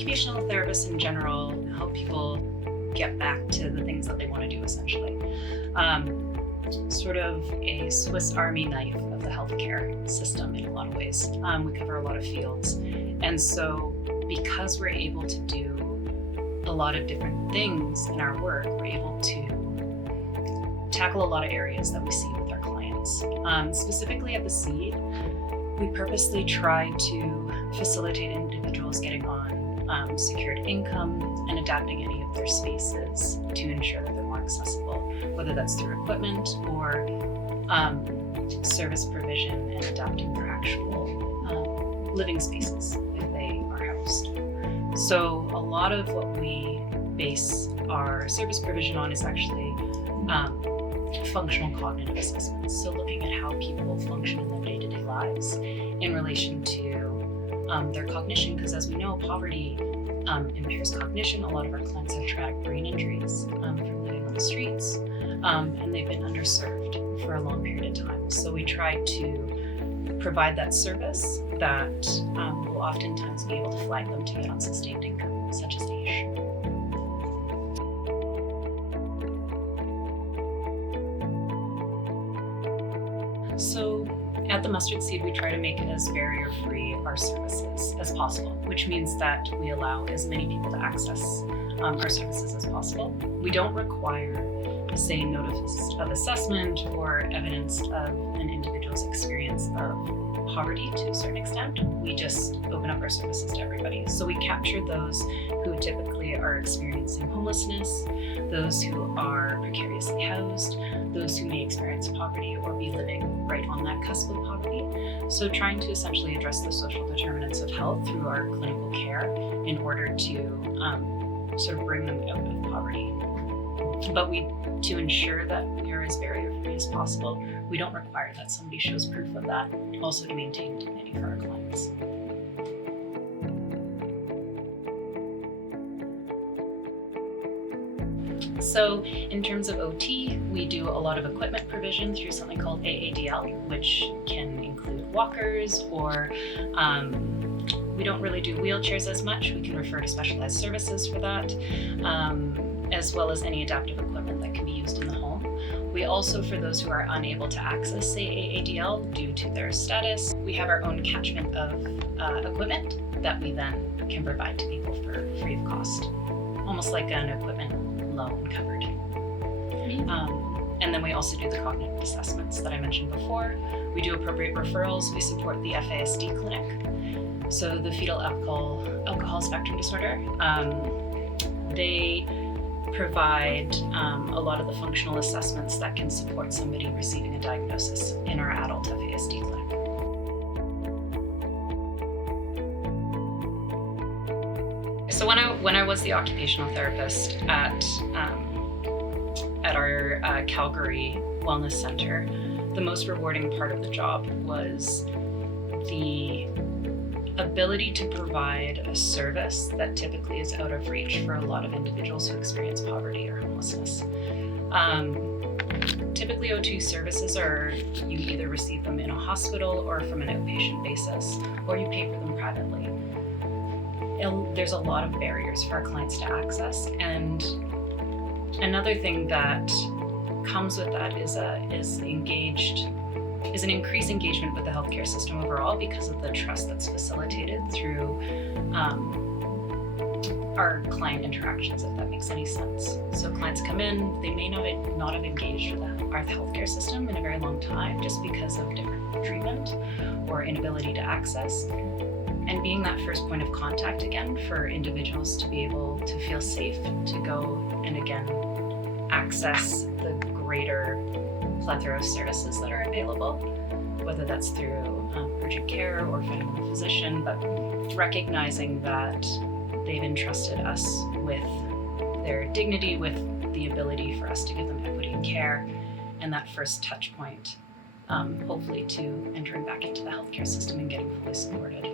occupational therapists in general help people get back to the things that they want to do, essentially. Sort of a Swiss Army knife of the healthcare system in a lot of ways. We cover a lot of fields. And so because we're able to do a lot of different things in our work, we're able to tackle a lot of areas that we see with our clients. Specifically at the Seed, we purposely try to facilitate individuals getting on secured income and adapting any of their spaces to ensure that they're more accessible, whether that's through equipment or service provision and adapting their actual living spaces if they are housed. So a lot of what we base our service provision on is actually functional cognitive assessments. So looking at how people function in their day-to-day lives in relation to their cognition, because as we know, poverty impairs cognition. A lot of our clients have traumatic brain injuries from living on the streets, and they've been underserved for a long period of time. So we try to provide that service that will oftentimes be able to flag them to get on sustained income, such as DASH. So at the Mustard Seed, we try to make it as barrier-free our services as possible, which means that we allow as many people to access our services as possible. We don't require, say, notice of assessment or evidence of an individual's experience of poverty to a certain extent. We just open up our services to everybody. So we capture those who typically are experiencing homelessness, those who are precariously housed, those who may experience poverty or be living right on that cusp of poverty. So trying to essentially address the social determinants of health through our clinical care in order to sort of bring them out of poverty. But to ensure that we are as barrier-free as possible, we don't require that somebody shows proof of that, also to maintain dignity for our clients. So in terms of OT, we do a lot of equipment provision through something called AADL, which can include walkers, or we don't really do wheelchairs as much. We can refer to specialized services for that, as well as any adaptive equipment that can be used in the home. We also, for those who are unable to access, say, AADL due to their status, we have our own catchment of equipment that we then can provide to people for free of cost, almost like an equipment loan covered. And then we also do the cognitive assessments that I mentioned before. We do appropriate referrals. We support the FASD clinic, so the fetal alcohol spectrum disorder. They provide a lot of the functional assessments that can support somebody receiving a diagnosis in our adult FASD clinic. So when I was the occupational therapist at our Calgary Wellness Center, the most rewarding part of the job was the ability to provide a service that typically is out of reach for a lot of individuals who experience poverty or homelessness. Typically O2 services you either receive them in a hospital or from an outpatient basis, or you pay for them privately. There's a lot of barriers for our clients to access, and another thing that comes with that is an increased engagement with the healthcare system overall, because of the trust that's facilitated through our client interactions, if that makes any sense. So clients come in, they may not have engaged with our healthcare system in a very long time just because of different treatment or inability to access. And being that first point of contact again for individuals to be able to feel safe to go and again access the greater plethora of services that are available, whether that's through urgent care or finding a physician, but recognizing that they've entrusted us with their dignity, with the ability for us to give them equity and care, and that first touch point, hopefully to entering back into the healthcare system and getting fully supported.